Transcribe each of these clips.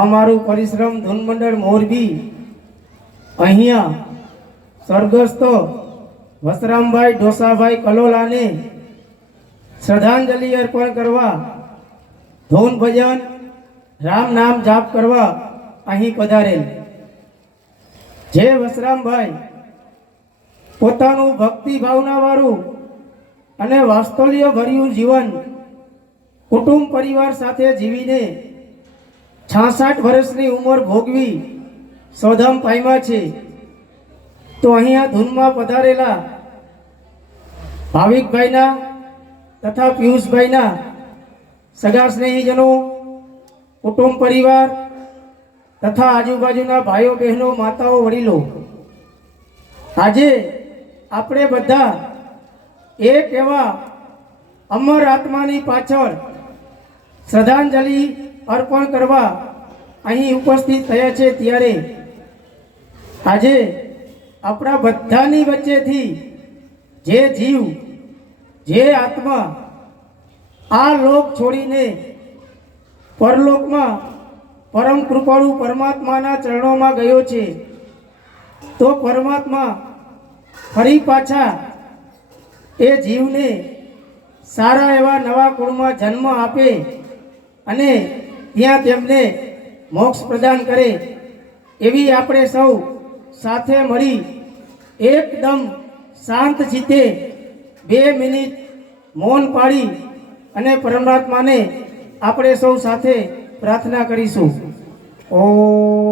અમારું પરિશ્રમ ધૂન મંડળ મોરબી અહીંયા સ્વર્ગસ્થ વસરામભાઈ ઢોસાભાઈ કલોલાને શ્રદ્ધાંજલિ અર્પણ કરવા ધૂન ભજન રામ નામ જાપ કરવા અહીં પધારેલ જે વસરામભાઈ પોતાનું ભક્તિ ભાવનાવાળું અને વાસ્તલ્ય ભર્યું જીવન કુટુંબ પરિવાર સાથે જીવીને 66 વર્ષની ઉંમર ભોગવી સોધામ પામ્યા છે. તો અહીંયા ધૂનમાં પધારેલા ભાવિકભાઈના તથા પિયુષભાઈના સગા સ્નેહીજનો, કુટુંબ પરિવાર તથા આજુબાજુના ભાઈઓ બહેનો, માતાઓ, વડીલો, આજે આપણે બધા એક એવા અમર આત્માની પાછળ શ્રદ્ધાંજલિ અર્પણ કરવા અહીં ઉપસ્થિત થયા છે. ત્યારે આજે આપણા બધાની વચ્ચેથી જે જીવ, જે આત્મા આ લોક છોડીને પરલોકમાં પરમ કૃપાળુ પરમાત્માના ચરણોમાં ગયો છે, તો પરમાત્મા ફરી પાછા એ જીવને સારા એવા નવા કુળમાં જન્મ આપે અને ત્યાં તેમને મોક્ષ પ્રદાન કરે એવી આપણે સૌ સાથે મળી એકદમ શાંત ચિત્તે 2 મિનિટ મૌન પાડી અને પરમાત્માને આપણે સૌ સાથે પ્રાર્થના કરીશું. ઓમ.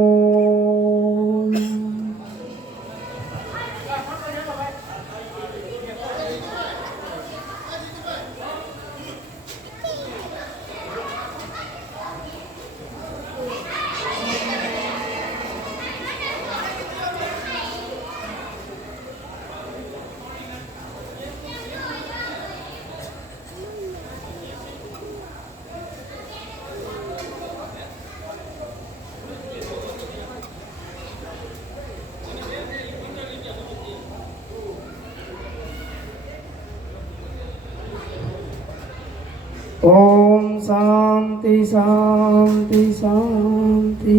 ઓમ શાંતિ શાંતિ શાંતિ.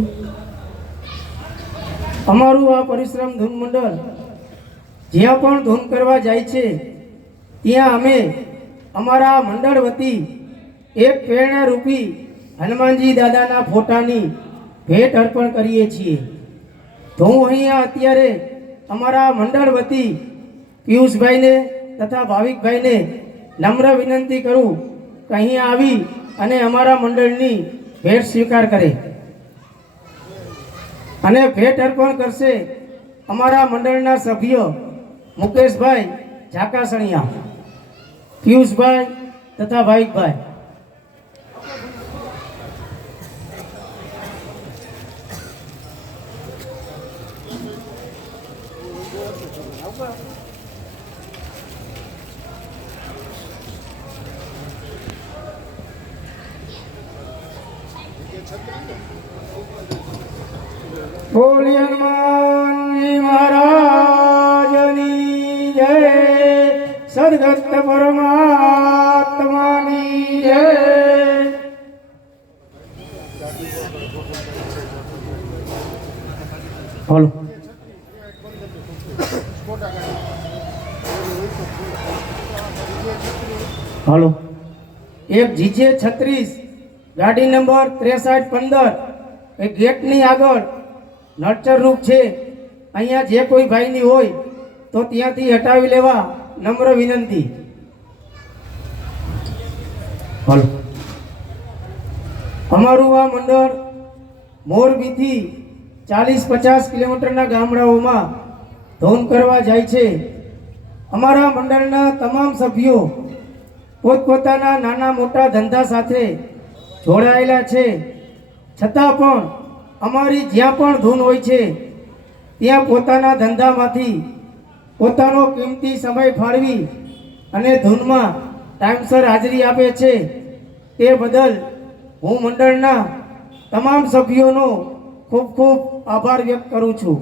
અમારું આ પરિશ્રમ ધૂન મંડળ જ્યાં પણ ધૂન કરવા જાય છે ત્યાં અમે અમારા મંડળ વતી એક પ્રેરણારૂપી હનુમાનજી દાદાના ફોટાની ભેટ અર્પણ કરીએ છીએ. તો હું અહીંયા અત્યારે અમારા મંડળ વતી પિયુષભાઈને તથા ભાવિકભાઈને નમ્ર વિનંતી કરું કે અહીંયા આવી અને અમારા મંડળની ભેટ સ્વીકાર કરે અને ભેટ અર્પણ કરશે અમારા મંડળના સભ્ય મુકેશભાઈ ઝાકાસણિયા, પિયુષભાઈ તથા ભાવિકભાઈ. બોલી હનુમાનજી મહારાજની જય, સદગત પરમાત્માની જય. બોલો. હાલો. એક જીજે 36 ગાડી નંબર 6315 એ ગેટની આગળ નર્ચર રૂપ છે. અહીંયા જે કોઈ ભાઈની હોય તો ત્યાંથી હટાવી લેવા નમ્ર વિનંતી. હાલો. અમારું આ મંડળ મોરબીથી 40-50 કિલોમીટરના ગામડાઓમાં ધૂન કરવા જાય છે. અમારા મંડળના તમામ સભ્યો પોતપોતાના નાના મોટા ધંધા સાથે જોડાયેલા છે, છતાં પણ અમારી જ્યાં પણ ધૂન હોય છે ત્યાં પોતાના ધંધામાંથી પોતાનો કિંમતી સમય ફાળવી અને ધૂનમાં ટાઈમસર હાજરી આપે છે. તે બદલ હું મંડળના તમામ સભ્યોનો ખૂબ ખૂબ આભાર વ્યક્ત કરું છું.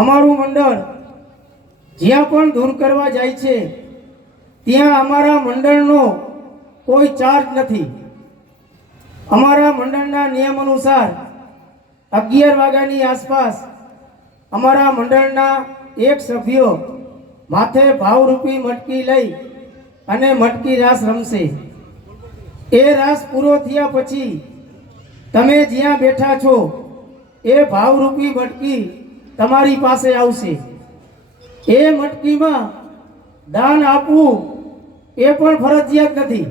અમારું મંડળ જ્યાં પણ ધૂન કરવા જાય છે ત્યાં અમારા મંડળનો કોઈ ચાર્જ નથી. અમારા મંડળના નિયમ અનુસાર 11 વાગ્યાની આસપાસ અમારા મંડળના એક સભ્યો માથે ભાવરૂપી મટકી લઈ અને મટકી રાસ રમશે. એ રાસ પૂરો થયા પછી તમે જ્યાં બેઠા છો એ ભાવરૂપી મટકી તમારી પાસે આવશે. એ મટકીમાં દાન આપવું એ પણ ફરજિયાત નથી.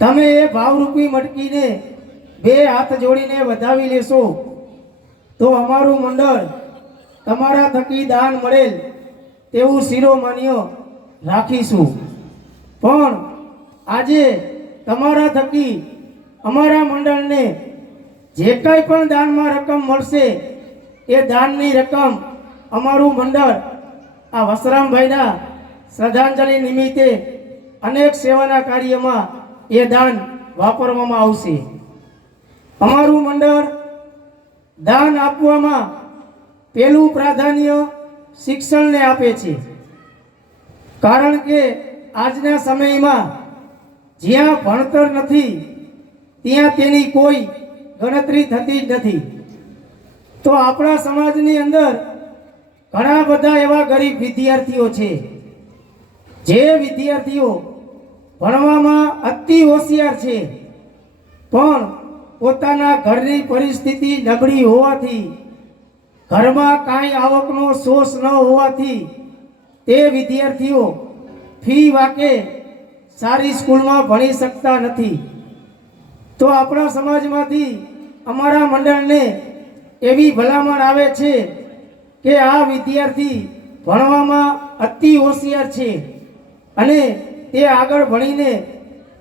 તમે એ ભાવરૂપી મટકીને 2 હાથ જોડીને વધાવી લેશો તો અમારું મંડળ તમારા થકી દાન મળેલ તેવું શિરોમાન્ય રાખીશું. પણ આજે તમારા થકી અમારા મંડળને જે કંઈ પણ દાનમાં રકમ મળશે એ દાનની રકમ અમારું મંડળ આ વસરામભાઈના શ્રદ્ધાંજલિ નિમિત્તે અનેક સેવાના કાર્યમાં એ દાન વાપરવામાં આવશે. અમારું મંડળ દાન આપવામાં પહેલું પ્રાધાન્ય શિક્ષણને આપે છે. કારણ કે આજના સમયમાં જ્યાં ભણતર નથી ત્યાં તેની કોઈ ગણતરી થતી જ નથી. તો આપણા સમાજની અંદર ઘણા બધા એવા ગરીબ વિદ્યાર્થીઓ છે જે વિદ્યાર્થીઓ ભણવામાં અતિ હોશિયાર છે, પણ પોતાના ઘરની પરિસ્થિતિ નબળી હોવાથી, ઘરમાં કાંઈ આવકનો સોર્સ ન હોવાથી તે વિદ્યાર્થીઓ ફી વાકે સારી સ્કૂલમાં ભણી શકતા નથી. તો આપણા સમાજમાંથી અમારા મંડળને એવી ભલામણ આવે છે કે આ વિદ્યાર્થી ભણવામાં અતિ હોશિયાર છે અને તે આગળ ભણીને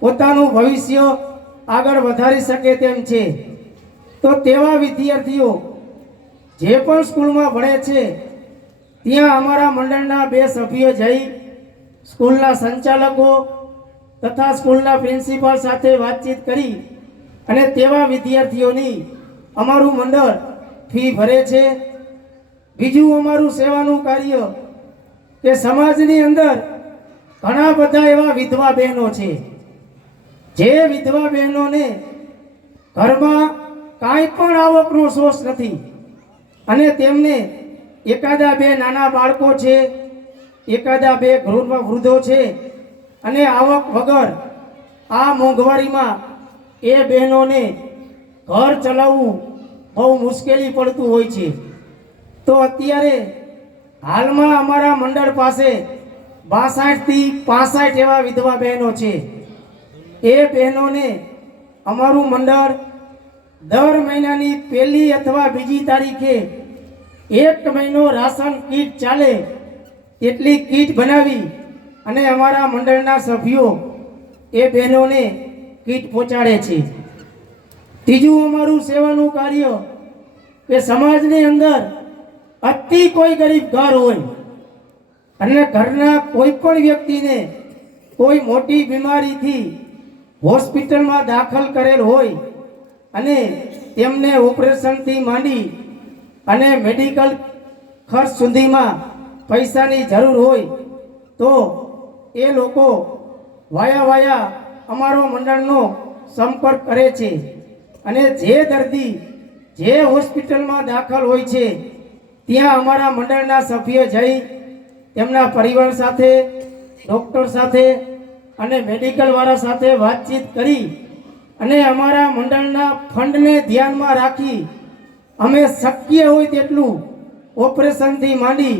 પોતાનું ભવિષ્ય આગળ વધારી શકે તેમ છે. તો તેવા વિદ્યાર્થીઓ જે પણ સ્કૂલમાં ભણે છે ત્યાં અમારા મંડળના 2 સભ્યો જઈ સ્કૂલના સંચાલકો તથા સ્કૂલના પ્રિન્સિપાલ સાથે વાતચીત કરી અને તેવા વિદ્યાર્થીઓની અમારું મંડળ ફી ભરે છે. બીજું અમારું સેવાનું કાર્ય કે સમાજની અંદર ઘણા બધા એવા વિધવા બહેનો છે જે વિધવા બહેનોને ઘરમાં કાંઈ પણ આવકનો સોર્સ નથી અને તેમને એકાદા 2 નાના બાળકો છે, એકાદા 2 વૃદ્ધો છે અને આવક વગર આ મોંઘવારીમાં એ બહેનોને ઘર ચલાવવું બહુ મુશ્કેલી પડતું હોય છે. તો અત્યારે હાલમાં અમારા મંડળ પાસે 62 થી 65 એવા વિધવા બહેનો છે. એ બહેનોને અમારું મંડળ દર મહિનાની 1લી અથવા 2જી તારીખે 1 મહિનો રાશન કીટ ચાલે એટલી કીટ બનાવી અને અમારા મંડળના સભ્યો એ બહેનોને કીટ પહોંચાડે છે. ત્રીજું અમારું સેવાનું કાર્ય કે સમાજની અંદર અતિ કોઈ ગરીબ ઘર હોય અને ઘરના કોઈ પણ વ્યક્તિને કોઈ મોટી બીમારીથી હોસ્પિટલમાં દાખલ કરેલ હોય અને તેમને ઓપરેશનથી માંડી અને મેડિકલ ખર્ચ સુધીમાં પૈસાની જરૂર હોય તો એ લોકો વાયા અમારો મંડળનો સંપર્ક કરે છે અને જે દર્દી જે હોસ્પિટલમાં દાખલ હોય છે ત્યાં અમારા મંડળના સભ્ય જઈ તેમના પરિવાર સાથે, ડૉક્ટર સાથે અને મેડિકલવાળા સાથે વાતચીત કરી અને અમારા મંડળના ફંડને ધ્યાનમાં રાખી અમે શક્ય હોય તેટલું ઓપરેશનથી માંડી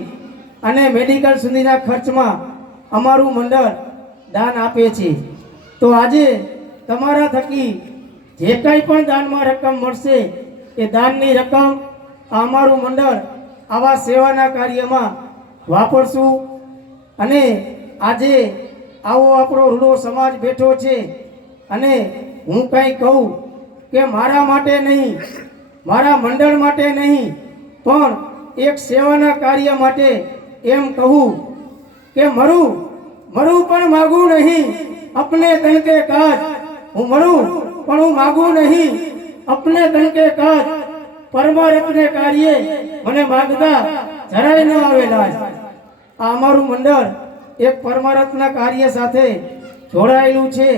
અને મેડિકલ સુધીના ખર્ચમાં અમારું મંડળ દાન આપે છે. તો આજે તમારા થકી જે કંઈ પણ દાનમાં રકમ મળશે એ દાનની રકમ અમારું મંડળ આવા સેવાના કાર્યમાં વાપરશું. અને આજે આવો આપણો રૂડો સમાજ બેઠો છે અને હું કંઈ કહું કે મારા માટે નહીં, મારા મંડળ માટે નહીં, પણ એક સેવાના કાર્ય માટે એમ કહું કે મરું પણ માગું નહીં, अपने तन के काज. હું મરું પણ હું માગું નહીં, अपने तन के काज. પરમાર્થને કાર્ય મને માગતા જરાય ન આવેલા. આ અમારું મંડળ એક પરમાર્થના કાર્ય સાથે જોડાયેલું છે.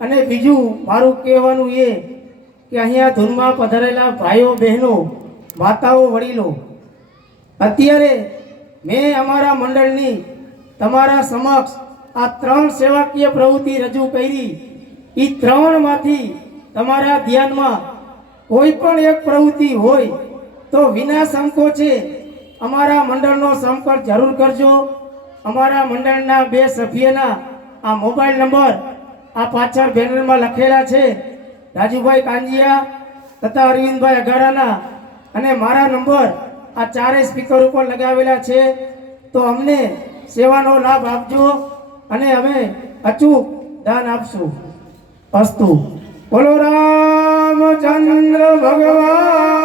અને બીજું મારું કહેવાનું એ કે અહીંયા ધૂનમાં પધારેલા ભાઈઓ બહેનો માતાઓ વડીલો, અત્યારે મેં અમારા મંડળની તમારા સમક્ષ આ 3 સેવાકીય પ્રવૃત્તિ રજૂ કરી. એ 3માંથી તમારા ધ્યાનમાં કોઈ પણ એક પ્રવૃત્તિ હોય તો વિના સંકોચે અમારા મંડળનો સંપર્ક જરૂર કરજો. અમારા મંડળના 2 સભ્યના આ મોબાઈલ નંબર આ પાછળ બેનરમાં લખેલા છે, રાજુભાઈ કાંજીયા તથા અરવિંદભાઈ અઘારાના, અને મારા નંબર આ 4 સ્પીકર ઉપર લગાવેલા છે. તો અમને સેવાનો લાભ આપજો અને અમે અચૂક દાન આપશું. અસ્તુ. બોલો રામચંદ્ર ભગવાન